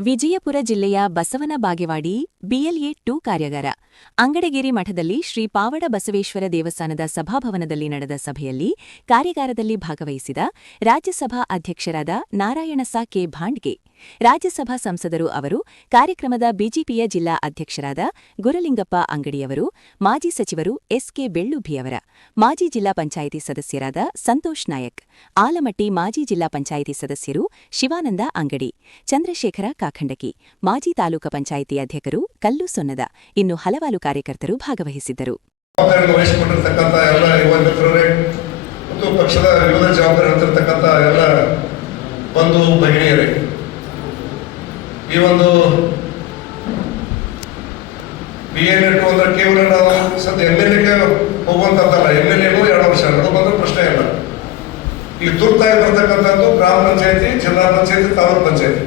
ವಿಜಯಪುರ ಜಿಲ್ಲೆಯ ಬಸವನ ಬಾಗೇವಾಡಿ BLA 2 ಕಾರ್ಯಾಗಾರ ಅಂಗಡಗೇರಿ ಮಠದಲ್ಲಿ ಶ್ರೀ ಪಾವಡ ಬಸವೇಶ್ವರ ದೇವಸ್ಥಾನದ ಸಭಾಭವನದಲ್ಲಿ ನಡೆದ ಸಭೆಯಲ್ಲಿ ಕಾರ್ಯಾಗಾರದಲ್ಲಿ ಭಾಗವಹಿಸಿದ ರಾಜ್ಯಸಭಾ ಅಧ್ಯಕ್ಷರಾದ ನಾರಾಯಣಸ ಕೆ ಭಾಂಡ್ಗೆ, ರಾಜ್ಯಸಭಾ ಸಂಸದರು ಅವರು, ಕಾರ್ಯಕ್ರಮದ ಬಿಜೆಪಿಯ ಜಿಲ್ಲಾ ಅಧ್ಯಕ್ಷರಾದ ಗುರಲಿಂಗಪ್ಪ ಅಂಗಡಿಯವರು, ಮಾಜಿ ಸಚಿವರು SK ಬೆಳ್ಳುಭಿಯವರ, ಮಾಜಿ ಜಿಲ್ಲಾ ಪಂಚಾಯಿತಿ ಸದಸ್ಯರಾದ ಸಂತೋಷ್ ನಾಯಕ್, ಆಲಮಟ್ಟಿ ಮಾಜಿ ಜಿಲ್ಲಾ ಪಂಚಾಯಿತಿ ಸದಸ್ಯರು ಶಿವಾನಂದ ಅಂಗಡಿ, ಚಂದ್ರಶೇಖರ ಕಾಖಂಡಕಿ, ಮಾಜಿ ತಾಲೂಕು ಪಂಚಾಯಿತಿ ಅಧ್ಯಕ್ಷರು ಕಲ್ಲು ಸೊನ್ನದ, ಇನ್ನು ಹಲವಾರು ಕಾರ್ಯಕರ್ತರು ಭಾಗವಹಿಸಿದ್ದರು. ಮತ್ತು ಪಕ್ಷದ ವಿವಿಧ ಜವಾಬ್ದಾರಿ ಹೊತ್ತಿರತಕ್ಕಂಥ ಎಲ್ಲ ಬಂಧು ಭಗಿನಿಯರೇ, ಈ ಒಂದು BLA 2 ಅಂದ್ರೆ ಕೇವಲ ನಾವು ಸದ್ಯ MLAಗೆ ಹೋಗುವಂಥದ್ದಲ್ಲ. MLAಗೂ 2 ವರ್ಷ ಅದು ಬಂದ್ರೆ ಪ್ರಶ್ನೆ ಇಲ್ಲ. ಈಗ ತುರ್ತಾಗಿ ಬರ್ತಕ್ಕಂಥದ್ದು ಗ್ರಾಮ ಪಂಚಾಯತಿ, ಜಿಲ್ಲಾ ಪಂಚಾಯತಿ, ತಾಲೂಕು ಪಂಚಾಯತಿ.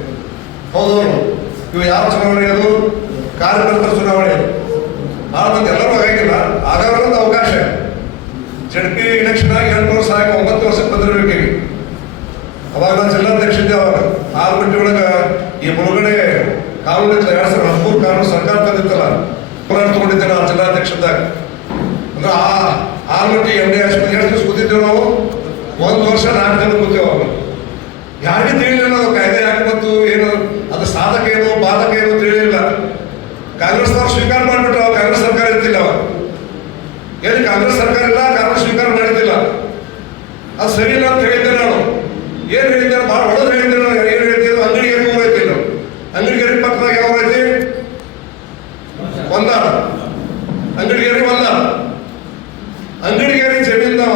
ಹೌದೌದು, ಇವು ಯಾವ ಚುನಾವಣೆ? ಅದು ಕಾರ್ಯಕರ್ತರ ಚುನಾವಣೆ. ಆ ಮಂದಿ ಎಲ್ಲರೂ ಆಗಿಲ್ಲ, ಆಗಾಗಲೊಂದು ಅವಕಾಶ. ZP ಎಲೆಕ್ಷನ್ ಆಗಿ 8 ವರ್ಷ ಆಗಿ 9 ವರ್ಷಕ್ಕೆ ಬಂದಿರಬೇಕೀಗ. ಅವಾಗ ನಾನು ಜಿಲ್ಲಾಧ್ಯಕ್ಷಿದ್ದೆ. ಅವಾಗ ಆಲಮಟ್ಟಿ ಒಳಗೆ ಈ ಮುಳುಗಡೆ ಕಾನೂನು 2013 ಕಾನೂನು ಸರ್ಕಾರ ತಂದಿತ್ತಲ್ಲ, ಹೋರಾಟ ತಗೊಂಡಿದ್ದೆ ನಾವು ಜಿಲ್ಲಾಧ್ಯಕ್ಷದಾಗ. ಅಂದ್ರೆ ಆಲಮಟ್ಟಿ MD ಆಸ್ಪತ್ರೆ ಎಷ್ಟು ದಿವಸ ಕೂತಿದ್ದೇವೆ ನಾವು? 1 ವರ್ಷ 4 ಜನ ಕೂತೇವೆ. ಅವಾಗ ಯಾರಿಗೂ ತಿಳಿಲಿಲ್ಲ ಅದು ಕಾಯ್ದೆ ಯಾಕೆ ಬಂತು, ಏನು ಅದು ಸಾಧಕ ಏನು ಬಾಧಕ ಏನು ತಿಳಿಲಿಲ್ಲ. ಕಾಂಗ್ರೆಸ್ನವ್ರು ಸ್ವೀಕಾರ ಮಾಡಿಬಿಟ್ರು. ಅವಾಗ ಕಾಂಗ್ರೆಸ್ ಸರ್ಕಾರ ಇರ್ತಿಲ್ಲ. ಅವಾಗ ಏನು ಕಾಂಗ್ರೆಸ್ ಸರ್ಕಾರ ಇಲ್ಲ, ಕಾಂಗ್ರೆಸ್ ಸ್ವೀಕಾರ ಮಾಡಿದ್ದಿಲ್ಲ. ಅದು ಸರಿ ಇಲ್ಲ ಅಂತ ಹೇಳಿದ್ದೆ ನಾನು. ಏನು ಹೇಳಿದ್ದೆ? ಭಾಳ ಒಳಗೆ ಹೇಳಿದ್ದೆ ನಾನು. ಏನು ಹೇಳ್ತೀವಿ? ಅಂಗಡಿಗೇರಿ ಊರು ಐತಿ. ನಾವು ಅಂಗಡಿಗೇರಿ ಪಕ್ಕದಾಗ ಯಾವ ಐತಿ? ಒಂದ ಅಂಗಡಿಗೇರಿ ಒಂದ ಅಂಗಡಿಗೇರಿ ಜಮೀನ್ದವ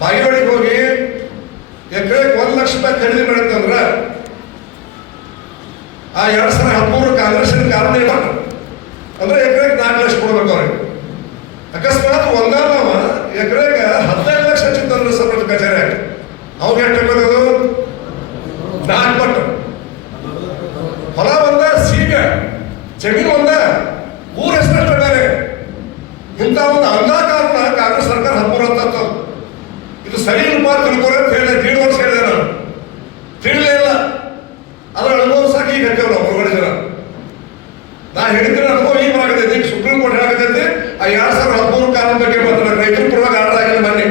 ಬಾಗೇವಾಡಿಗೆ ಹೋಗಿ ಎಕರೆಗೆ 1 ಲಕ್ಷ ರೂಪಾಯಿ ಖರೀದಿ ಮಾಡಿತ್ತಂದ್ರೆ ಆ 2013 ಕಾಂಗ್ರೆಸ್ಸಿನ ಕಾರಣ ಇಲ್ಲ ಅಂದ್ರೆ ಎಕರೆಗೆ 4 ಲಕ್ಷ ಕೊಡ್ಬೇಕು ಅವ್ರಿಗೆ. ಅಕಸ್ಮಾತ್ ಒಂದಾದವ ಎಕರೆಗೆ 15 ಲಕ್ಷ ಹಚ್ಚಿತ್ತಂದ್ರೆ ಸ್ವಲ್ಪ ಕಚೇರಿ ಅವ್ರಿಗೆ ಎಷ್ಟು ಬೇಕದು? 4 ಪಟ್ಟು. ಹೊಲ ಒಂದ, ಸೀಗ ಜಮೀನು ಒಂದ, ಊರ ಹೆಸರಷ್ಟು ಬೇರೆ. ಇಂಥ ಒಂದು ಅಂಧಾಕಾರನ ಕಾಂಗ್ರೆಸ್ ಸರ್ಕಾರ 13 ಅಂತ ಇದು ಸರಿ ರೂಪ ತಿಳ್ಕೊರೆ ಅಂತ ಹೇಳಿದೆ. 1.5 ವರ್ಷ ಹೇಳಿದೆ ನಾನು, ತಿಳಿಲೇ ಇಲ್ಲ. ಅದ್ರ ಅನುಭವ ಸಾಕಿ ಈಗ ಹತ್ತೇವೆ ನಾವು ಹೊರಗಡೆ ಜನ. ನಾ ಹೇಳಿದ್ರೆ ಅನುಭವ ಈಗ ಆಗತೈತಿ. ಈಗ ಸುಪ್ರೀಂ ಕೋರ್ಟ್ ಹೇಳಾಗತೈತಿ ಆ 2013 ಕಾನೂನು ಬಗ್ಗೆ ಮಾತ್ರ ರೈತರ ಪರವಾಗಿ ಆರ್ಡರ್ ಆಗಿಲ್ಲ. ಮೊನ್ನೆ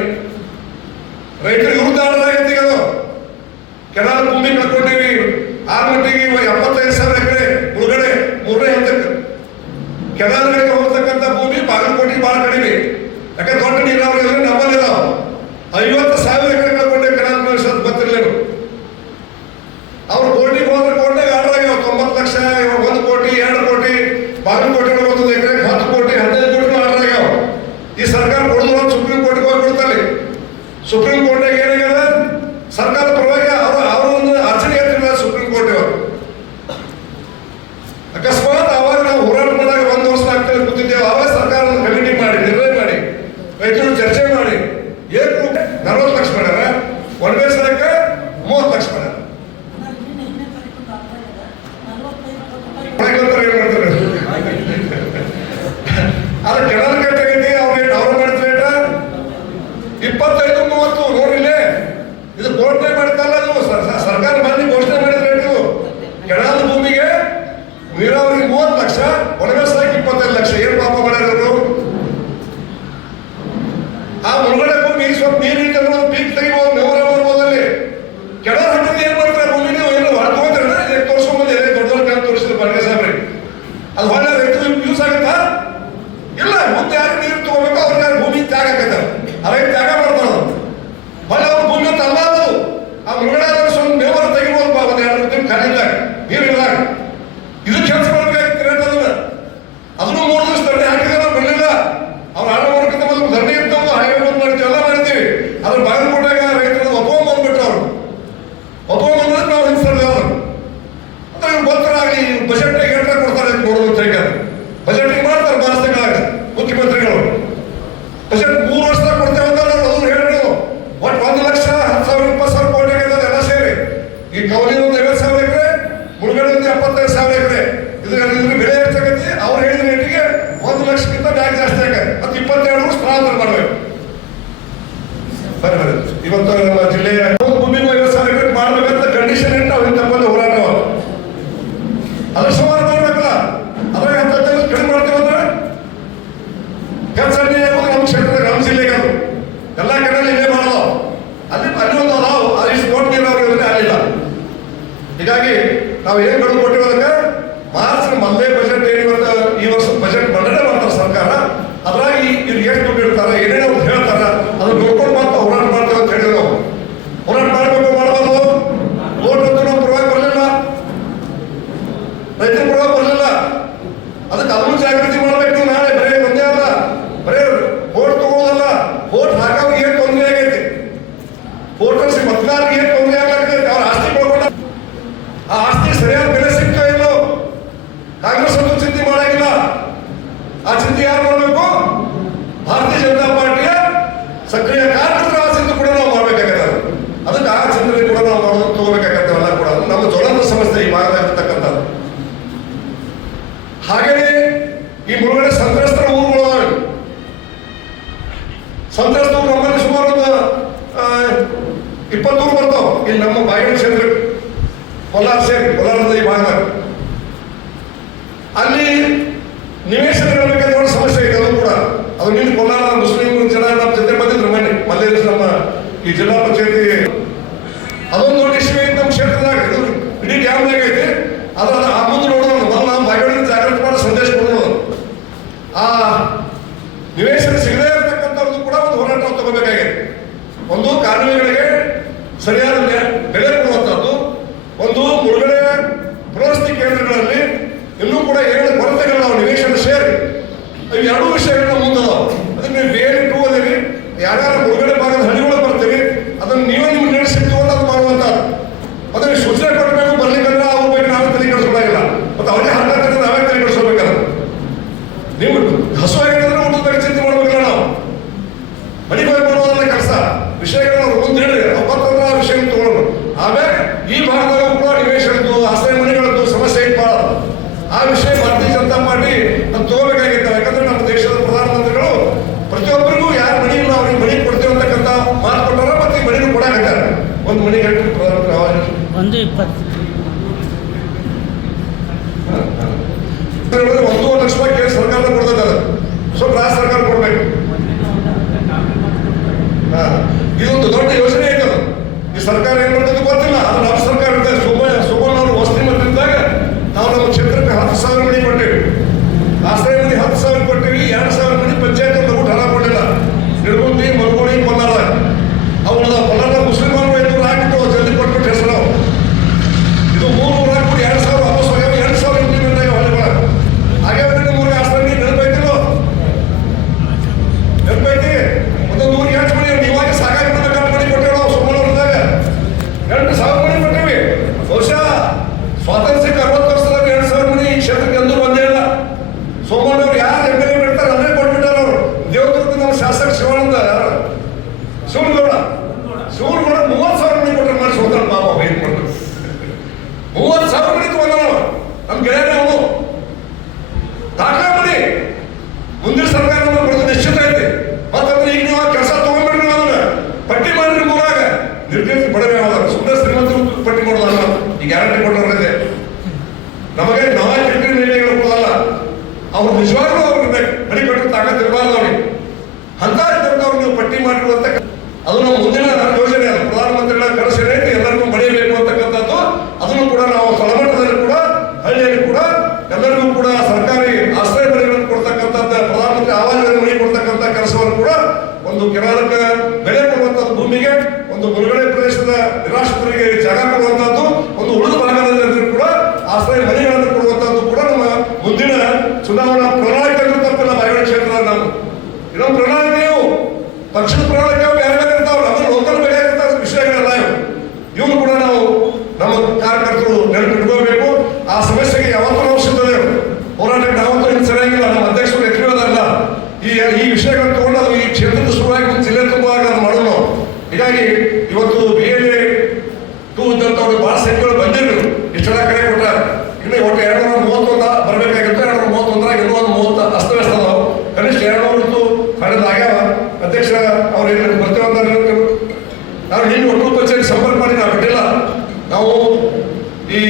ರೈತರ ವಿರುದ್ಧ ಆರ್ಡರ್ ಆಗೈತಿ. ಈಗ ಅದು ಕೆನಾಲ್ ಭೂಮಿ ಕಳ್ಕೊಂಡೀವಿ. ಆಲಮಟ್ಟಿಗೆ 75,000 ಎಕರೆ ಮುಳುಗಡೆ 3ನೇ ಹಂತಕ್ಕೆ. ಕೆನಾಲ್ಗಳಿಗೆ ಹೋಗ್ತಕ್ಕಂಥ ಭೂಮಿ ಬಾಗಲಕೋಟೆಗೆ ಭಾಳ ಕಡಿಮೆ. ಯಾಕೆ ದೊಡ್ಡ ನೀರಾವರಿ ಇದ್ರೆ ನಮ್ಮಲ್ಲಿ ನಾವು 50,000 ಎಕರೆ ಕಳ್ಕೊಂಡೆ. ಕೆನಾಲ್ ಪರಿಷತ್ ಗೊತ್ತಿರಲಿಲ್ಲ. ಅವ್ರು ಕೋಟಿಗೆ ಹೋದ್ರೆ ಕೋಟಿಗೆ ಆರ್ಡರ್ ಆಗ್ಯಾವ. 90 ಲಕ್ಷ, 1 ಕೋಟಿ, 2 ಕೋಟಿ. ಬಾಗಲಕೋಟೆ 1 ಎಕರೆಗೆ 10 ಕೋಟಿ, 15 ಕೋಟಿ ಆರ್ಡರ್ ಆಗ್ಯಾವ. ಈ ಸರ್ಕಾರ ಕೊಡೋದು ಸುಪ್ರೀಂ ಕೋರ್ಟ್ಗೆ ಹೋಗಿ ಬಿಡ್ತಾರೆ. ಸುಪ್ರೀಂ ಕೋರ್ಟ್ನಾಗ ಏನಾಗ್ಯದ? ಸರ್ಕಾರ ಪರವಾಗಿ ಅವರು ಒಂದು ಅರ್ಚನೆ ಎತ್ತಿಲ್ಲ ಸುಪ್ರೀಂ ಕೋರ್ಟ್. ಅವರು ಅಕಸ್ಮಾತ್ ಅವಾಗ ನಾವು ಹೋರಾಟ ಮಾಡಿದಾಗ 1 ವರ್ಷ ಆಗ್ತದೆ ಕೂತಿದ್ದೇವೆ. ಅವಾಗ ಸರ್ಕಾರ ಒಂದು ಕಮಿಟಿ ಮಾಡಿ ನಿರ್ಣಯ ಮಾಡಿ ರೈತರು ಚರ್ಚೆ ಮಾಡಿ ಏನು 40 ಲಕ್ಷ ಮಾಡ್ಯಾರ. 1 ವರ್ಷಕ್ಕೆ 30 ಲಕ್ಷ ಮಾಡ್ಯಾರ. ಅದ್ರ ಕೆನಾಲ್ ಕಟ್ಟಗೈತಿ. ಅವ್ರು ಮಾಡಿದ ರೇಟ 25-30. ನೋಡ್ರಿಲ್ಲೇ ಇದು ಘೋಷಣೆ ಮಾಡ್ತಲ್ಲ. ಇದು ಸರ್ಕಾರ ಬಂದು ಘೋಷಣೆ ಮಾಡಿದ ರೇಟ್. ಇದು ಕೆನಾಲ್ ಭೂಮಿಗೆ ನೀರಾವರಿಗೆ 30 ಲಕ್ಷ, ಒಣಬೇಸಾಯಕ್ಕೆ 25 ಲಕ್ಷ. ಏನ್ ಪಾಪ ಮಾಡ್ಯಾರ? ಆ ಮುಳುಗಡೆ ಭೂಮಿ ಸ್ವಲ್ಪ ನೀರು ಇಟ್ಟರು ಪೀಕ್ ತೆಗಿಬಹುದು, ನೆವರ ಬರ್ಬೋದಲ್ಲಿ. ಕೆನಾಲ್ ಹಟ್ಟಿದ್ರೆ ಏನ್ ಮಾಡ್ತಾರೆ? ಭೂಮಿ ನೀವು ಏನು ಹೊಡ್ಕೋತಾರೆ ತೋರಿಸ್ಕೊಂಬಂದು ದೊಡ್ಡ ದೊಡ್ಡ ಕೆಲ ತೋರಿಸಿದ್ರು ಬರ್ಗೆ ಸಾಬ್ರಿ. ಅದು ಒಳ್ಳೆ ರೈತರು ಯೂಸ್ ಆಗುತ್ತಾ? ಇಲ್ಲ. ಮುಂದೆ ಯಾರು ನೀರು ತಗೋಬೇಕು ಅವ್ರಿಗೆ ಯಾರು ಭೂಮಿ ತ್ಯಾಗ ಆಗತ್ತೆ. ಆ ರೈತ ತ್ಯಾಗ ಮಾಡ್ತಾರ. ಹೊಳೆ ಅವ್ರ ಭೂಮಿ ಅಂತ ಅಲ್ಲ ಅದು. ಆ ಮುಳುಗಡೆ ಆದ್ರೆ ಸ್ವಲ್ಪ ನೆವರ ತೆಗಿಬಹುದು. 1-2 ದಿನ ಖಾಲಿಲ್ಲ ನೀರು ಇಲ್ಲಾಗ. ಇದು ಕೆಲಸ ಮಾಡ್ಬೇಕಾಗಿತ್ತು ರೇಟ್. ಅದನ್ನು 3 ದಿವಸ ದಂಡೆ ಹಾಕಿದ್ರೆ ಬರಲಿಲ್ಲ. ಅವ್ರು ಆಟ ಮಾಡೋಕ್ಕಿಂತ ಮೊದಲು ಧರಣಿ ಇರ್ತಾವ, ಹೈವೇ ಬಂದ್ ಮಾಡ್ತೀವಿ, ಎಲ್ಲ ಮಾಡ್ತೀವಿ. ಅದ್ರ ಬಾಗಲಕೋಟೆಗ ರೈತರು ಒಪ್ಕೊಂಡ್ಬಂದ್ಬಿಟ್ಟು ಅವ್ರು ಒಪ್ಕೊಂಡ್ಬಂದ್ರೆ ನಾವು ಹಿಂಸರ್ದೇವೆ. ಅವ್ರು ಅಂದ್ರೆ ಇವ್ರು ಗೊತ್ತರಾಗಿ ಬಜೆಟ್ ಏಟ್ರ ಕೊಡ್ತಾರೆ ಅಂತ ನೋಡೋದು ಅಂತ ಹೇಳಿ ಬಜೆಟಿಂಗ್ ಮಾಡ್ತಾರೆ. ಭಾರತಗಳಾಗ ಮುಖ್ಯಮಂತ್ರಿಗಳು ಬಜೆಟ್ 3 ವರ್ಷದಾಗ ಕೊಡ್ತೇವೆ ಅಂತ ಅದನ್ನು ಹೇಳಿ ಒಟ್ಟು 1 ಲಕ್ಷ 10,000 20,000 ಕೋಟಿ ಆಗಿದೆ ಎಲ್ಲ ಸೇರಿ. ಈ ಕೌಲಿ ಒಂದು 50,000 ಎಕರೆ, ಮುಳುಗಡೆ 75,000 ಎಕರೆ. ಇದ್ರ ಬೆಳೆ ಹೆಚ್ಚಾಗೈತಿ. ಅವ್ರು ಹೇಳಿದ ರೇಟಿಗೆ 1 ಲಕ್ಷಕ್ಕಿಂತ ಬ್ಯಾಗ್ ಜಾಸ್ತಿ ಆಗ. ಮತ್ತು 22 ವರ್ಷ ಸ್ಥಳಾಂತರ ಮಾಡಬೇಕು. ಬರೀ ಇವತ್ತು ನಮ್ಮ ಜಿಲ್ಲೆಯ ಭೂಮಿಗೂ 50,000 ಎಕರೆ ಮಾಡ್ಬೇಕಂತ ಕಂಡೀಷನ್ ಇಟ್ಟು ಅವ್ರಿಗೆ ತಪ್ಪಂದು ಹೋರಾಟ. ಅದ್ರ ಸುಮಾರು ಮಾಡ್ಬೇಕಲ್ಲ, ಅದ್ರಾಗ ಹತ್ತು ಕಡಿಮೆ ಮಾಡ್ತೀವಂದ್ರೆ ಕೆಲಸ ನಮ್ಮ ಕ್ಷೇತ್ರದ ನಮ್ಮ ಜಿಲ್ಲೆಗೆ ಅದು ಎಲ್ಲ ಕಡೆಯಲ್ಲಿ ಇಲ್ಲೇ ಮಾಡೋದು, ಅಲ್ಲಿ ಒಂದು ನಾವು ಇಷ್ಟು ಕೋಟಿ ನೀರಾವರಿ ಅಲ್ಲಿಲ್ಲ. ಹೀಗಾಗಿ ನಾವು ಏನು ಗಡುವು ಕೊಟ್ಟಿವಿ ಅದಕ್ಕೆ ಮಾರ್ಚ್ ಮೊದಲೇ ಬಜೆಟ್ ಏನಿವತ್ತು ಈ ವರ್ಷ ಬಜೆಟ್ ಮಂಡನೆ ಮಾಡ್ತಾರೆ ಸರ್ಕಾರ, ಅದ್ರಾಗಿ ಇವ್ರು ಎಷ್ಟು ದುಡ್ಡು ಇಡ್ತಾರೆ ಏನೇನೋ ಹೇಳ್ತಾರ ಅದನ್ನ ನೋಡ್ಕೊಂಡು ಮಾತ್ರ ಹೋರಾಟ ಮಾಡ್ತೇವೆ ಅಂತ ಹೇಳಿದ್ರು. ನಾವು ಹೋರಾಟ ಮಾಡಬೇಕು, ಮಾಡಬಾರ್ದು. ಓಟ್ ಅಂತೂ ನಮ್ಮ ಪರವಾಗಿ ಬರಲಿಲ್ಲ, ರೈತರ ಪರವಾಗಿ ಬರಲಿಲ್ಲ. ಅದಕ್ಕೆ ಅದನ್ನು ಜಾಗೃತಿ ಮಾಡ್ಬೇಕು. ನಾಳೆ ಬರೇ ಒಂದೇ ಅಲ್ಲ, ಬರೇ ಓಟ್ ತಗೋದಲ್ಲ, ಓಟ್ ಹಾಕೋರಿಗೆ ಏನು ತೊಂದರೆ ಆಗೈತಿ, ವೋಟರ್ಸ್ ಮತದಾರರಿಗೆ ಏನು ತೊಂದರೆ ಆಗ್ಲಾಗ್ತೈತಿ. ಅವ್ರ ಆಸ್ತಿ ಕಳ್ಕೊಂಡ, ಆ ಆಸ್ತಿ ಸರಿಯಾದ ಬೆಲೆ ಸಿಗ್ತಾ ಇಲ್ಲೋ, ಕಾಂಗ್ರೆಸ್ ಅಂತೂ ಚಿಂತೆ ಮಾಡಾಗಿಲ್ಲ. ಆ ಚಿಂತೆ ಯಾರು ಮಾಡಬೇಕು? ಭಾರತೀಯ ಜನತಾ ಪಾರ್ಟಿಯ ಸಕ್ರಿಯ ಕಾರ್ಯಕರ್ತರ ಆ ಚಿಂತೆ ಕೂಡ ನಾವು ಮಾಡ್ಬೇಕಾಗತ್ತೆ. ಅದಕ್ಕೆ ಆ ಚಿಂತೆ ಕೂಡ ನಾವು ಮಾಡೋದು ತಗೋಬೇಕಾಗತ್ತೆ. ಎಲ್ಲ ಕೂಡ ನಮ್ಮ ಜ್ವಲಂತ ಸಮಸ್ಯೆ ಈ ಭಾಗದಾಗಿರ್ತಕ್ಕಂಥದ್ದು. ಹಾಗೆಯೇ ಈ ಮುಳುಗಡೆ ಸಂತ್ರಸ್ತರ ಊರುಗಳು, ಸಂತ್ರಸ್ತರು ನಮ್ಮಲ್ಲಿ ಸುಮಾರು ಒಂದು 20 ಊರು ಬರ್ತಾವ. ಇಲ್ಲಿ ನಮ್ಮ ಬಾಗಿಲು ಕ್ಷೇತ್ರ ಕೋಲಾರ ಸೇರಿ ಕೋಲಾರದ ಈ ಭಾಗ ಅಲ್ಲಿ ನಿವೇಶನಗಳ ದೊಡ್ಡ ಸಮಸ್ಯೆ ಇದೆ. ಅದು ಕೂಡ ಅದು ನಿನ್ನ ಕೋಲಾರ ಮುಸ್ಲಿಂ ಜನ ನಮ್ಮ ಜೊತೆ ಬಂದಿದ್ರು ಮಲ್ಲೇಶ್ ನಮ್ಮ ಈ ಜಿಲ್ಲಾ ಪಂಚಾಯತಿ ಅದೊಂದು ದೊಡ್ಡ ಇಶ್ಯೂ ಐತೆ ನಮ್ಮ ಕ್ಷೇತ್ರದಾಗ. ಇದು ಇಡೀ ಡ್ಯಾಮ್ನಾಗ ಐತಿ. ಅದ್ರ ಆ ಮುಂದೆ ನೋಡೋದು ಮೊದಲು ನಾವು ಬಾಗಿಲಿನ ಜಾಗೃತಿ ಮಾಡೋ ಸಂದೇಶ ಕೊಡೋದು. ಆ ನಿವೇಶನ ಸಿಗದೇ ಇರತಕ್ಕಂಥವ್ರದ್ದು ಕೂಡ ಒಂದು ಹೋರಾಟ ತಗೋಬೇಕಾಗಿದೆ. ಒಂದು ಕಾನೂನುಗಳಿಗೆ ಸರಿಯಾದ ಬೆಲೆ ಕೊಡುವಂಥದ್ದು, ಒಂದು ಮುಳುಗಡೆ ಪುನರ್ವಸತಿ ಕೇಂದ್ರಗಳಲ್ಲಿ ಇನ್ನೂ ಕೂಡ 2 ಕೊರತೆಗಳು ನಾವು ನಿವೇಶನ ಸೇರಿ ಇವು 2 ವಿಷಯಗಳನ್ನ ಮುಂದದ. ಅದಕ್ಕೆ ನೀವು ಬೇರೆ ಟೂ ಅದಿರಿ, ಯಾರ್ಯಾರು ಮುಳುಗಡೆ ಭಾಗದ ಹಳ್ಳಿಗಳು ಬರ್ತೀರಿ ಅದನ್ನು ನೀವೇ ನಿಮ್ಗೆ ನೀಡಿಸಿತ್ತು ಅಂತ ಅದು ಮಾಡುವಂಥದ್ದು. ಅದನ್ನ ಸೂಚನೆ ಕೊಡಬೇಕು. ಬರ್ಲಿಕ್ಕಂದ್ರೆ ಅವ್ರ ಬಗ್ಗೆ ನಾವೇ ತಲೆ ಕೆಡಿಸ್ಕೊಳಾಗಿಲ್ಲ, ಮತ್ತು ಅವರೇ ಹರ್ಕಂದ್ರೆ ನಾವೇ ತಲೆ ಕೆಡಿಸ್ಕೊಳ್ಬೇಕಲ್ಲ. ನೀವು ಹಸುವಾಗಿದ್ರೆ ಊಟದ ಬಗ್ಗೆ ಚಿಂತೆ ಮಾಡ್ಬೇಕಲ್ಲ. ನಾವು ಮನೆ ಬಗ್ಗೆ ಮಾಡೋದನ್ನ ಕೆಲಸ ವಿಷಯಗಳನ್ನ ಅವ್ರು ಮುಂದೆ ಹೇಳ್ರಿ, ಅವತ್ತಂದ್ರೆ ಆ ವಿಷಯ ತಗೊಳ್ಳೋಣ. ಆಮೇಲೆ ಈ ಭಾಗದಾಗ ಕೂಡ ನಿವೇಶನದ್ದು ಆಶ್ರಯ ಮನೆಗಳದ್ದು ಸಮಸ್ಯೆ ಇಟ್ಟು ಆ ವಿಷಯ ಭಾರತೀಯ ಜನತಾ ಪಾರ್ಟಿ ಅದು ತಗೋಬೇಕಾಗಿತ್ತು. ಯಾಕಂದ್ರೆ ನಮ್ಮ ದೇಶದ ಪ್ರಧಾನಮಂತ್ರಿಗಳು ಪ್ರತಿಯೊಬ್ಬರಿಗೂ ಯಾರು ಮನೆ ಇಲ್ಲ ಅವ್ರಿಗೆ ಮನೆ ಕೊಡ್ತೇವೆ ಅಂತಕ್ಕಂಥ ಮಾತು ಕೊಟ್ಟಾರ, ಮತ್ತೆ ಈ ಮನೆನೂ ಕೊಡಾಕತ್ತಾರೆ. ಒಂದು ಮನೆಗೆ ಎಷ್ಟು ಪ್ರಧಾನಮಂತ್ರಿ 1.20 ಲಕ್ಷ ರೂಪಾಯಿ ಕೇಳಿ ಸರ್ಕಾರ ಕೊಡ್ತದೆ. ಅದು ಸ್ವಲ್ಪ ರಾಜ್ಯ ಸರ್ಕಾರ ಕೊಡ್ಬೇಕು. ಇದೊಂದು ದೊಡ್ಡ ಯೋಜನೆ ಐತೆ. ಅದು ಈ ಸರ್ಕಾರ ಏನ್ ಮಾಡ್ತದೆ ಗೊತ್ತಿಲ್ಲ. ಅದು ನಮ್ಮ ಸರ್ಕಾರ ಇರ್ತದೆ. ಸುಮನ್ ಅವರು ವಸತಿ ಮಟ್ಟಿದ್ದಾಗ ನಾವು ನಮ್ಮ ಕ್ಷೇತ್ರಕ್ಕೆ 10,000 ಮನೆ ಕೊಟ್ಟೇವಿ. ಆಶ್ರಯ ಮನೆ 10,000 ಕೊಟ್ಟಿವಿ. 2,000 ಮನೆ ಪಂಚಾಯತ್ ಊಟ ಹಣ ಕೊಡಲಿಲ್ಲ. ನಿಡ್ಗುಂದಿ, ಮಲ್ಗೋಳಿ, ಕೊಲ್ಲಾರ ಅವಳದ ಕೊಲ್ಲಾರ ಮುಸ್ಲಿಂ ಅವರು 500 ಹಾಕಿಟ್ಟು ಜಲ್ದಿ ಕೊಟ್ಬಿಟ್ಟು ಹೆಸರು. ಇದು 300 ಹಾಕ್ಬಿಟ್ಟು 2,000 ವಾಪಸ್ ಹೋಗ್ಯಾವ. 2,000 ಇಂಪ್ಲಿಮೆಂಟ್ ಆಗಿ ಹೊಳೆಗಳ ಹಾಗೆ ಮೂರು ಆಶ್ರಯ ನೆನಪೈತಿಲ್ಲ, ನೆನಪೈತಿ. ಒಂದೊಂದು ಊರಿಗೆ 8 ಮನೆ ನೀವಾಗ ಸಾಕಾಗಿ ಮನೆ ಕೊಟ್ಟೇವೆ ನಾವು. ಸುಮ್ಮನೆ ಅವ್ರದಾಗ 2,000 ಮನೆ ಕೊಟ್ಟೇವಿ. ಬಹುಶಃ ಸ್ವಾತಂತ್ರ್ಯಕ್ಕೆ 60 ವರ್ಷದಾಗ 2,000 ಮನೆ ಈ ಕ್ಷೇತ್ರಕ್ಕೆ ಎಂದೂ ಬಂದೇ ಇಲ್ಲ. ಸೋಮಣ್ಣವ್ರು ಯಾರು MLA ಬಿಡ್ತಾರೆ ಅಲ್ಲೇ ಕೊಟ್ಬಿಟ್ಟಾರ. ಅವರು ದೇವದುರ್ಗದ ನಮ್ಮ ಶಾಸಕ ಶಿವಾನಂದ ಶಿವನಗೌಡ 30,000 ಮನೆ ಕೊಟ್ಟರೆ ಮಾಡಿ ಸೋದರ ಪಾಪ ಏನು ಕೊಟ್ಟರು. 30,000 ಮನೆ ತಗೊಂಡ ನಮ್ಮ ಗೆಳೆಯನೇ ಅವನು ದಾಖಲೆ ಮನೆ. ಮುಂದಿನ ಸರ್ಕಾರ ನಮಗೆ ಬರೋದು ನಿಶ್ಚಿತ ಐತಿ. ಮತ್ತಂದ್ರೆ ಈಗ ನೀವು ಕೆಲಸ ತಗೊಂಡ್ಬಿಡ್ರಿ, ಅದನ್ನ ಪಟ್ಟಿ ಮಾಡಿರಿ. ಮೂರಾಗ ನಿರ್ದೇಶನ ಬಡವೆ ಯಾವ್ದಾರ ಸುಮ್ಮನೆ ಶ್ರೀಮಂತರು ಪಟ್ಟಿ ಮಾಡೋದಲ್ಲ. ಈ ಗ್ಯಾರಂಟಿ ಕೊಟ್ಟವ್ರದೆ ನಮಗೆ ನಾವೇ ಕಿಟಕಿ ನಿರ್ಣಯಗಳು ಕೊಡೋದಲ್ಲ. ಅವ್ರು ನಿಜವಾಗ್ಲೂ ಅವ್ರಿಗೆ ಮನೆ ಕಟ್ಟೋ ತಾಕತ್ ಇರಬಾರ್ದು. ಅವ್ರಿಗೆ ಅಂತ ಇದ್ದಂಥವ್ರು ನೀವು ಪಟ್ಟಿ ಮಾಡಿರುವಂತ ಅದು ನಮ್ಮ ಮುಂದಿನ ಯೋಜನೆ. ಅದು ಪ್ರಧಾನಮಂತ್ರಿಗಳ ಕನಸು ಏನೈತಿ ಎಲ್ಲರಿಗೂ ಮಳೆಯಬೇಕು ಅಂತಕ್ಕಂಥದ್ದು. ಅದನ್ನು ಕೂಡ ನಾವು ತಳಮಟ್ಟದಲ್ಲಿ ಕೂಡ ಹಳ್ಳಿಯಲ್ಲಿ ಕೂಡ ಎಲ್ಲರಿಗೂ ಕೂಡ ಸರ್ಕಾರಿ ಆಶ್ರಯ ಮನೆಗಳನ್ನು ಕೊಡ್ತಕ್ಕಂಥದ್ದು, ಪ್ರಧಾನಮಂತ್ರಿ ಆವಾಸ್ ಮನೆ ಕೊಡ್ತಕ್ಕಂಥ ಕೆಲಸವನ್ನು ಕೂಡ ಒಂದು ಕೆನಾಲಕ್ಕೆ ಬೆಲೆ ಕೊಡುವಂಥದ್ದು, ಭೂಮಿಗೆ ಒಂದು ಮುಳುಗಡೆ ಪ್ರದೇಶದ ನಿರಾಶ್ರಿತರಿಗೆ ಜಾಗ ಕೊಡುವಂಥದ್ದು, ಒಂದು ಉಳಿದ ಭಾಗದಲ್ಲಿ ಕೂಡ ಆಶ್ರಯ ಮನೆಗಳನ್ನು ಕೊಡುವಂಥದ್ದು ಕೂಡ ನಮ್ಮ ಮುಂದಿನ ಚುನಾವಣಾ ಪ್ರಣಾಳಿಕೆ ತಪ್ಪಿಲ್ಲ. ಬಾಗೇವಾಡಿ ಕ್ಷೇತ್ರ ನಾವು ಇನ್ನೊಂದು ಪ್ರಣಾಳಿಕೆಯು ಪಕ್ಷದ ಪ್ರಣಾಳಿಕೆ ಬೇರೆ ಬೇರೆ ಇರ್ತಾವೆ. ನಮ್ಮ ಲೋಕಲ್ ಬೇಕಾಗಿರ್ತಾವ ವಿಷಯಗಳೆಲ್ಲ ಇವು ಕೂಡ ನಾವು ನಮ್ಮ ಕಾರ್ಯಕರ್ತರು ನೆನಪಿಟ್ಕೋಬೇಕು. ಆ ಸಮಸ್ಯೆಗೆ ಯಾವತ್ತೂ ನಾವು ಸಿದ್ಧತೆ ಹೋರಾಟಕ್ಕೆ ಯಾವತ್ತೂ ಇನ್ನು ಸರಿಯಾಗಿಲ್ಲ. ನಮ್ಮ ಅಧ್ಯಕ್ಷರು ಎತ್ತಿರೋದಲ್ಲ. ಈ ವಿಷಯಗಳನ್ನು ತಗೊಂಡು ಅದು ಈ ಕ್ಷೇತ್ರದ ಶುರುವಾಗಿ ಒಂದು ಜಿಲ್ಲೆ ತುಂಬುವಾಗ ಅದು ಮಾಡೋಣ. ಹೀಗಾಗಿ ಇವತ್ತು BLA 2 ಇದ್ದಂಥವ್ರು ಭಾಳ ಸಂಖ್ಯೆಗಳು ಬಂದಿದ್ರು. ಇಷ್ಟೆಲ್ಲ ಕಡೆ ಕೊಟ್ಟಾರ. ಇನ್ನು ಒಟ್ಟು 231 ಬರಬೇಕಾಗಿತ್ತು. 231 ಇನ್ನೂ ಒಂದು 30 ಅಸ್ತವ್ಯಸ್ತ ಅದಾವು. ಕನಿಷ್ಠ 200 ಕಳೆದ ಆಗ್ಯಾವ. ಅಧ್ಯಕ್ಷ ಅವ್ರು ಏನು ಬರ್ತೀವಂತ ನಾವು ನಿನ್ನ ಒಟ್ಟು ಪಂಚಾಯತ್ ಸಂಪರ್ಕ ಮಾಡಿ ನಾವು ಬಿಟ್ಟಿಲ್ಲ. ನಾವು ಈ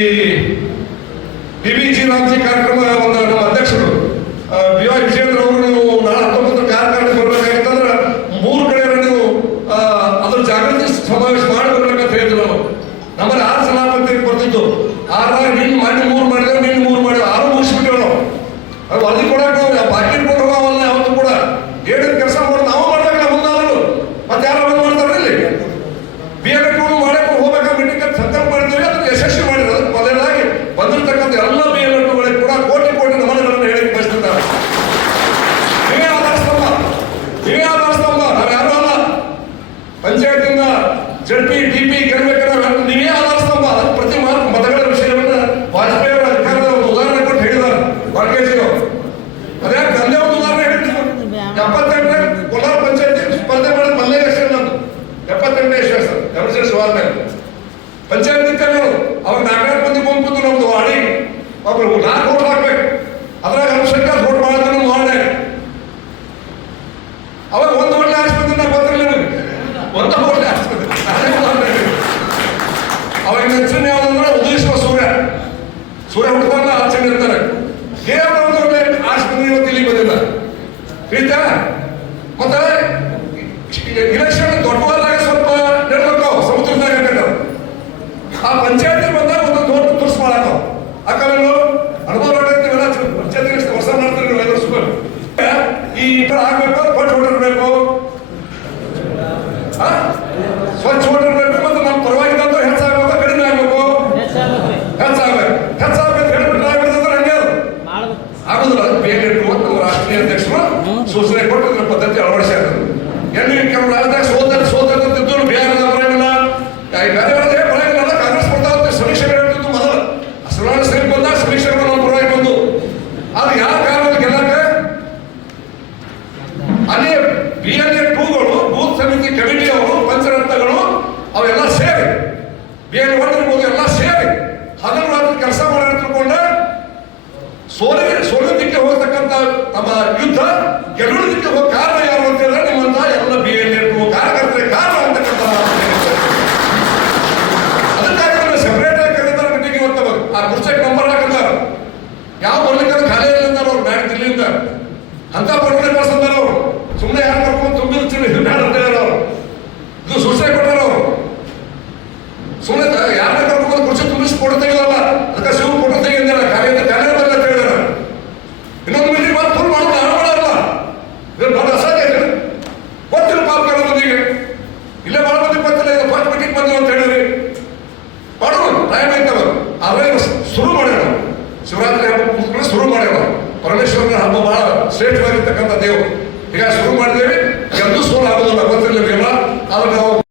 DVG ರಾಮ್ಜಿ ಕಾರ್ಯಕ್ರಮ ಒಂದು ನಮ್ಮ ಅಧ್ಯಕ್ಷರು BY ವಿಜೇಂದ್ರ ಅವರು ನೀವು ನಾಳೆ 19 ಕಾರ್ಯಕ್ರಮ ಬರ್ಬೇಕಾಗಿತ್ತಂದ್ರೆ 3 ಕಡೆ ನೀವು ಅದ್ರ ಜಾಗೃತಿ ಸಮಾವೇಶ ಮಾಡಿ ಬರ್ಬೇಕಂತ ಹೇಳಿದ್ರು. ನಮ್ಮಲ್ಲಿ 6 ಸಭಾಪತಿ ಬರ್ತಿದ್ದು 6 ನಿನ್ನ ಮಾಡಿ 3 ಮಾಡಿದ್ರೆ ನಿನ್ನ 3 ಮಾಡಿದ್ರೆ 6 ಮುಗಿಸ್ಬಿಟ್ಟೇವೆ ನಾವು. ಅದು ವರದಿ ಕೊಡಕ್ಕೆ ನಾವು ಬಾಕಿ ಇಟ್ಕೊಂಡು ಹೋಗವಲ್ಲ ಯಾವತ್ತು ಕೂಡ ಹೇಳಿದ ಕೆಲಸ ಮಾಡಿ ನಾವು ಮಾಡ್ಬೇಕಲ್ಲ ಮುಂದಾದ್ರು ಮತ್ತೆ ಯಾರು ಬಂದು ಮಾಡ್ತಾರೆ ಇಲ್ಲಿ BLA 2 ಮಾಡಕ್ಕೆ ಹೋಗ್ಬೇಕಾ ಮೀಟಿಂಗ್ ಅಂತ ಸಂಕಲ್ಪ ಮಾಡಿದ್ದೇವೆ. ಅದನ್ನು ಯಶಸ್ವಿ ಮಾಡಿದ್ರು. ಅದಕ್ಕೆ ಮೊದಲಾಗಿ ಬಂದಿರತಕ್ಕಂಥ ಎಲ್ಲ BLA 2ಗಳಿಗೆ ಕೂಡ ಕೋಟಿ ಕೋಟಿ ನಮನಗಳನ್ನು ಹೇಳಿ ಬಯಸ್ತಿದ್ದಾರೆ. ನೀವೇ ಆಧಾರ ಸ್ತಂಭ, ನೀವೇ ಆಧಾರ ಸ್ತಂಭ. ನಾವು ಯಾರು ಅಲ್ಲ. ಪಂಚಾಯತಿಂದ ZP DP ಗೆಲ್ಬೇಕಾದ್ರೆ ನೀವೇ ಆಧಾರ ಸ್ತಂಭ. ಅದಕ್ಕೆ ಪ್ರತಿ ಮತಗಳ ವಿಷಯವನ್ನು ವಾಜಪೇಯಿ ಅವರ ಅಧಿಕಾರದ ಒಂದು ಉದಾಹರಣೆ ಕೊಟ್ಟು ಹೇಳಿದ್ದಾರೆ ಬಾಳ್ಕೇಶಿ ಅವರು. ಅದೇ ತಂದೆ ಒಂದು ಉದಾಹರಣೆ ಹೇಳಿದ್ರು. 78ನೇ ಕೋಲಾರ ಪಂಚಾಯತಿ ಸ್ಪರ್ಧೆ ಮಾಡಿದ ಮಲ್ಲೆ ಎಲೆಕ್ಷನ್ ನಂದು 78ನೇ ಇಶ್ವ ಎಮರ್ಜೆನ್ಸಿ ವಾರ್ ಮೇಲೆ ಪಂಚಾಯತ್ ನಿಂತೇವೆ. ಅವಾಗ 4 ಮಂದಿ ಗುಂಪು ನಮ್ದು ವಾಡಿ ಒಬ್ರು 4 ವೋಟ್ ಹಾಕ್ಬೇಕು. ಅದ್ರಾಗ ಅಲ್ಪಸಂಖ್ಯಾತ ವೋಟ್ ಮಾಡಿದ್ರೆ ನಮ್ಮ ವಾರ್ಡ್ ಅವಾಗ ಒಂದು ಒಳ್ಳೆ ಆಸ್ಪತ್ರೆ ನಾವು ಗೊತ್ತಿರಲಿಲ್ಲ ನಮಗೆ. ಒಂದು ಒಳ್ಳೆ ಆಸ್ಪತ್ರೆ ಅವಾಗ ನೆಚ್ಚಿನ ಯಾವ್ದಂದ್ರೆ ಉದಯಿಸುವ ಸೂರ್ಯ ಹುಡ್ಕೊಂಡ ಆಚರಣೆ ಇರ್ತಾರೆ. ಒಂದು ಒಳ್ಳೆ ಆಸ್ಪತ್ರೆ ಇವತ್ತು ಇಲ್ಲಿ ಬಂದಿಲ್ಲ ರೀತಿಯ ಮತ್ತೆ ಇಲೆಕ್ಷನ್ ದೊಡ್ಡವಾದಾಗ ಸ್ವಲ್ಪ ನೆಡ್ಬೇಕು ಸಮುದ್ರದಾಗ ಆ ಪಂಚಾಯತಿ ಬಂದಾಗ ಒಂದೊಂದು ಓಟ್ ತುರ್ಸ್ ಮಾಡಾಕ ಅಕ್ಕವೇನು ಅನುಭವ ಮಾಡಿರ್ತೀವಲ್ಲ ಪಂಚಾಯತಿ ವರ್ಷ ಮಾಡ್ತೀವಿ ನೀವು 5 ವರ್ಷ ಈ ಆಗ್ಬೇಕು ಪಟ್ಟು ಹೊಡಿರ್ಬೇಕು ಸ್ವಚ್ಛ ಹೊಡಿರ್ಬೇಕು ಮತ್ತು ನಮ್ಮ ಪರವಾಗಿದ್ದಂತ ಹೆಚ್ಚಾಗಬೇಕು ಕಡಿಮೆ ಆಗ್ಬೇಕು ಹೆಚ್ಚಾಗಬೇಕು ಹೇಳ್ಬಿಟ್ರೆ ಆಗ್ಬಿಡ್ತಂದ್ರೆ ಹಂಗೆ ಆಗುದಿಲ್ಲ. ಅದು BLA 2 ನಮ್ಮ ರಾಷ್ಟ್ರೀಯ ಅಧ್ಯಕ್ಷರು ಸೂಚನೆ ಕೊಟ್ಟು ಅದ್ರ ಪದ್ಧತಿ ಅಳವಡಿಸ್ಯಾರ. ಕೆಲವು ರಾಜ್ಯದಾಗ ಸೋತಿದ್ದು ಬಿಹಾರದ ಬರಂಗಿಲ್ಲ ಬೇರೆ ಬರಂಗಿಲ್ಲ ಕಾಂಗ್ರೆಸ್ ಬರ್ತಾ ಹೋಗ್ತದೆ. ಸಮೀಕ್ಷೆಗಳು ಹೇಳ್ತಿದ್ದು ಮೊದಲು ಅಸರಾಣ ಸೈನ್ ಬಂದಾಗ ಸಮೀಕ್ಷೆಗಳು ನಮ್ಮ ಪರವಾಗಿ ಬಂದು ಅದು ಯಾವ ಕಾರಣದಲ್ಲಿ ಗೆಲ್ಲಕ್ಕೆ ಅಲ್ಲಿ BLA 2ಗಳು ಬೂತ್ ಸಮಿತಿ ಕಮಿಟಿ ಅವರು ಪಂಚರತ್ನಗಳು ಅವೆಲ್ಲ ಸೇರಿ BLA 1 ಇರ್ಬೋದು ಎಲ್ಲ ಸೇರಿ ಹಗಲು ರಾತ್ರಿ ಕೆಲಸ ಮಾಡಿ ತಿಳ್ಕೊಂಡ ಸೋಲಿದ್ದಕ್ಕೆ ಹೋಗ್ತಕ್ಕಂಥ ನಮ್ಮ ಯುದ್ಧ ಗೆಲ್ಲುವುದಕ್ಕೆ ಹೋಗ ಕಾರಣ ಯಾರು ಅಂತ ಹೇಳಿದ್ರೆ ನಿಮ್ಮಂತ ಎಲ್ಲ BLA 2 ಕಾರ್ಯಕರ್ತರೆ ಕಾರಣ ಅಂತಕ್ಕಂಥ ಅದಕ್ಕಾಗಿ ಸೆಪರೇಟ್ ಆಗಿ ಕರೀತಾರೆ ಮೀಟಿಂಗ್. ಇವತ್ತು ಆ ಕುರ್ಚಿಗೆ ನಂಬರ್ ಹಾಕಂತಾರ ಯಾವ ಬರ್ಲಿಕ್ಕೆ ಖಾಲಿ ಇಲ್ಲ ಅಂತಾರ ಅವ್ರು ಬ್ಯಾಂಕ್ ದಿಲ್ಲಿಯಿಂದ ಅಂತ ಬರ್ತಾರೆ ಕಳ್ಸಂತಾರ ಅವರು. ಸುಮ್ಮನೆ ಯಾರು ಕರ್ಕೊಂಡು ತುಂಬಿದ ಇದು ಬ್ಯಾಡ ಅಂತ ಹೇಳ ಅವರು ಇದು ಸೂಚನೆ ಕೊಟ್ಟಾರ ಅವರು. ಸುಮ್ಮನೆ ಯಾರನ್ನ ಕರ್ಕೊಂಡು ಕುರ್ಚಿ ತುಂಬಿಸಿ ಕೊಟ್ಟು ತೆಗೆದಲ್ಲ ಅದಕ್ಕೆ ಶಿವ ಕೊಟ್ಟು ತೆಗೆದಿಲ್ಲ ಕಾರ್ಯದ ಕಾರ್ಯ ಬರಲ್ಲ ಅಂತ ಹೇಳಿದಾರೆ. ಇನ್ನೊಂದು ಮೀಟಿಂಗ್ ಬಂದು ಫುಲ್ ಮಾಡೋದು ಹಣ ಮಾಡಲ್ಲ ಇದು ಬಹಳ ಅಸಾಧ್ಯ ಇದೆ. ಗೊತ್ತಿಲ್ಲ ಪಾಪ ಕೆಲವು ಮಂದಿಗೆ ಇಲ್ಲೇ ಭಾಳ ಮಂದಿ ಗೊತ್ತಿಲ್ಲ ಇದು ಫಸ್ಟ್ ಮೀಟಿಂಗ್ ಬಂದಿಲ್ಲ ಅಂತ ಹೇಳಿದ್ರಿ ಮಾಡೋದು ಟೈಮ್ ಐತವ. ಆದ್ರೆ ಶುರು ಮಾಡ್ಯಾರ ಶಿವರಾತ್ರಿ ಹಬ್ಬ ಶುರು ಮಾಡ್ಯಾರ. ಪರಮೇಶ್ವರನ ಹಬ್ಬ ಬಹಳ ಶ್ರೇಷ್ಠವಾಗಿರ್ತಕ್ಕಂಥ ದೇವರು. ಈಗ ಶುರು ಮಾಡಿದ್ದೇವೆ.